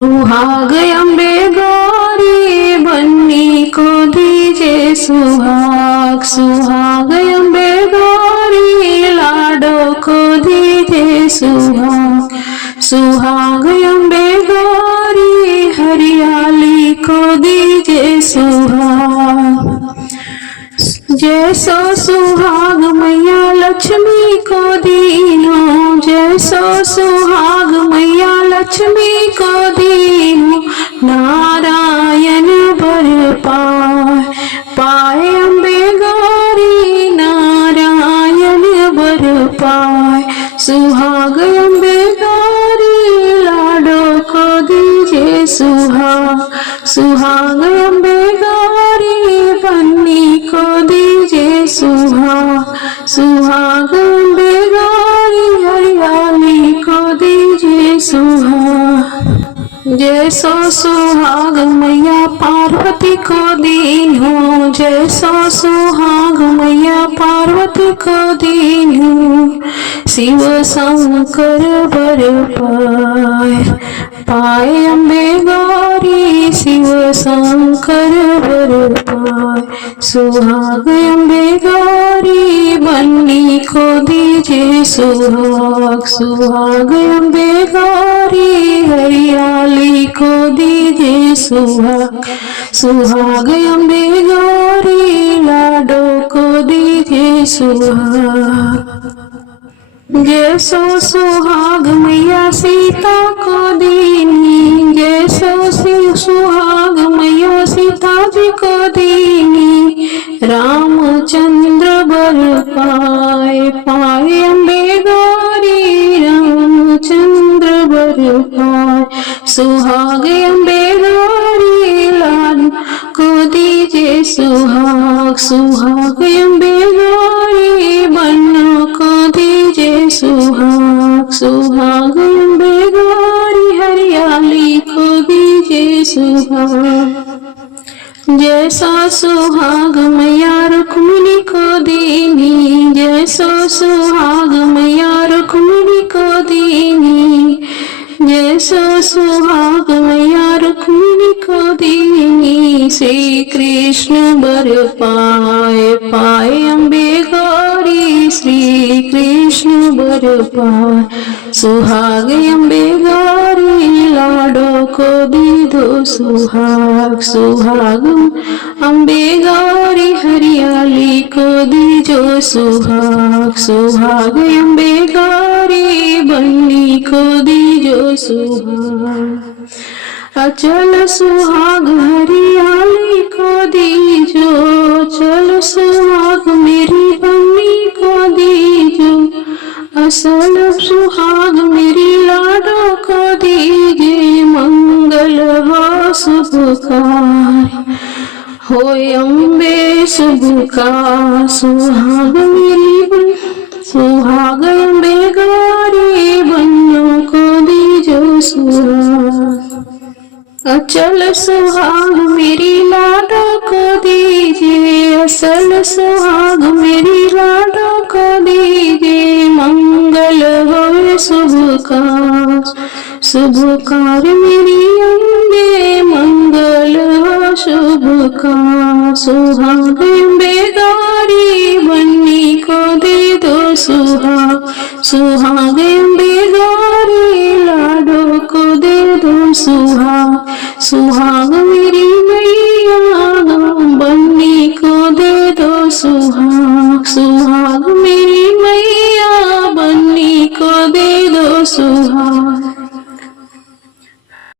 सुहाग अम्बे गौरी बन्नी को दीजे सुहाग। सुहाग अम्बे गौरी लाडो को दीजे सुहाग। सुहाग अम्बे गौरी हरियाली को दीजे सुहाग। जैसो सुहाग मैया लक्ष्मी को दीनो, जैसो सुहाग मैया लक्ष्मी को दीनो। नारायण बर पाए अम्बे गौरी नारायण बर पाए। सुहाग अम्बे गौरी लाडो को दीजे सुहाग। सुहाग अम्बे गौरी बन्नी को दीजे सुहाग। सुहाग अम्बे गौरी हरियाली को दीजे सुहाग। जैसो सुहाग मैया पार्वती को दीनो, जैसो सुहाग मैया पार्वती को दीनो। शिव शंकर बर पाए अम्बे गौरी शिव शंकर बर पाए। सुहाग अम्बे गौरी बन्नी को दीजे सुहाग। सुहाग अम्बे गौरी हरियाली को दीजे सुहाग। सुहाग अम्बे गौरी लाडो को दीजे सुहाग। जैसो सुहाग मैया सीता को दीनी, जैसो सुहाग मैया सीता जी को दीनी। रामचंद्र बर पाए अम्बे गौरी रामचंद्र बर पाए। सुहाग अम्बे गौरी लाड को दीजे सुहाग। सुहाग अम्बे गौरी बन्नो को दीजे सुहाग। सुहाग अम्बे गौरी हरियाली को दीजे सुहाग। जैसा सुहाग मैया रुक्मिणी को दीनी, जैसा सुहाग मैया रुक्मिणी को दीनी। जैसा सुहाग मैया रुक्मिणी को दीनी। श्री कृष्ण बर पाए अम्बे गौरी श्री कृष्ण बर पाए। सुहाग अम्बे गौरी लाडो को दीदो सुहाग। सुहाग अम्बे गौरी हरियाली को दीजो सुहाग। सुहाग अम्बे गौरी बन्नी को दीजो सुहाग। अचल सुहाग हरियाली को दीजो, चल सुहाग मेरी बन्नी को दीजो। असल सुहाग मेरी लाडो को दीजे। मंगल हो शुभकार होय अम्बे शुभ का। सुहाग मेरी सुहाग अम्बे गौरी बन्नो को दीजो सुहाग। अचल सुहाग मेरी लाडो को दीजिए, असल सुहाग मेरी लाडो को दीजिए। मंगल हो शुभ कार मेरी अम्बे मंगल हो शुभ कार। सुहाग अम्बे गौरी बन्नी को दे दो सुहाग। सुहाग अम्बे गौरी लाडो को दे दो सुहाग। सुहाग मेरी मैया बन्नी को दे दो सुहाग। सुहाग मेरी मैया बन्नी को दे दो सुहाग।